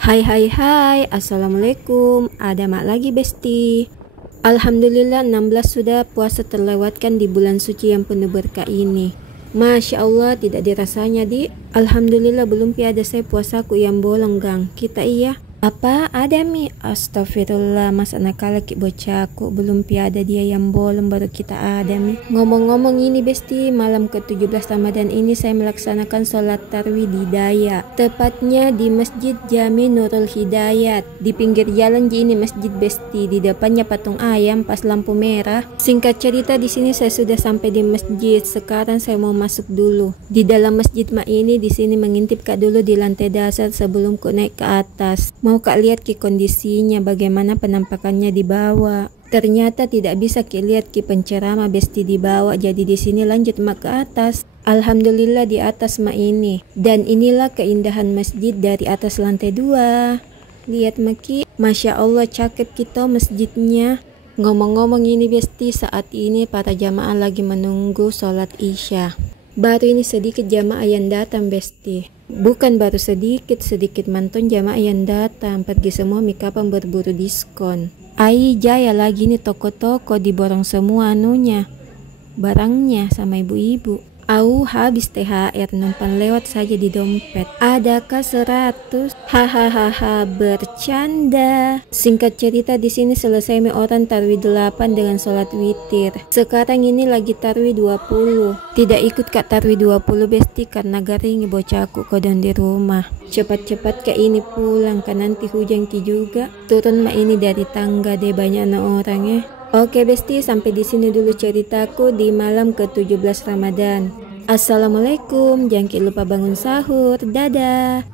Hai, Assalamualaikum. Ada mak lagi besti. Alhamdulillah 16 sudah puasa terlewatkan di bulan suci yang penuh berkah ini. Masya Allah tidak dirasanya di. Alhamdulillah belum ada saya puasaku yang bolong gang. Kita iya. Apa ada mi? Astagfirullah mas anak laki bocahku belum ada dia yang bolong baru kita ada mi. Ngomong-ngomong ini besti, malam ke-17 Ramadan ini saya melaksanakan sholat tarwih di Daya, tepatnya di Masjid Jami Nurul Hidayat di pinggir jalan ini masjid besti, di depannya patung ayam pas lampu merah. Singkat cerita di sini saya sudah sampai di masjid. Sekarang saya mau masuk dulu di dalam masjid ini. Di sini mengintip kak dulu di lantai dasar sebelum ku naik ke atas. Mau kak lihat ki kondisinya bagaimana penampakannya di bawah. Ternyata tidak bisa ki lihat ki penceramah besti di bawah. Jadi di sini lanjut mak ke atas. Alhamdulillah di atas mak ini. Dan inilah keindahan masjid dari atas lantai 2. Lihat maki, masya Allah cakep kita masjidnya. Ngomong-ngomong ini besti, saat ini para jamaah lagi menunggu sholat isya. Baru ini sedikit jamaah yang datang besti. Bukan baru sedikit manton jamaah yang datang. Pergi semua mikapan berburu diskon. Ai jaya lagi nih toko-toko diborong semua anunya, barangnya sama ibu-ibu. Au habis THR numpang lewat saja di dompet. Adakah 100? Hahaha bercanda. Singkat cerita di sini selesai orang tarwih 8 dengan sholat witir. Sekarang ini lagi tarwih 20. Tidak ikut kak tarwih 20 besti karena garing bocahku kodon di rumah. Cepat-cepat kak ini pulang kan nanti hujan ki juga. Turun mak ini dari tangga deh banyak orang ya. Oke besti, sampai di sini dulu ceritaku di malam ke-17 Ramadan. Assalamualaikum, jangan lupa bangun sahur. Dadah.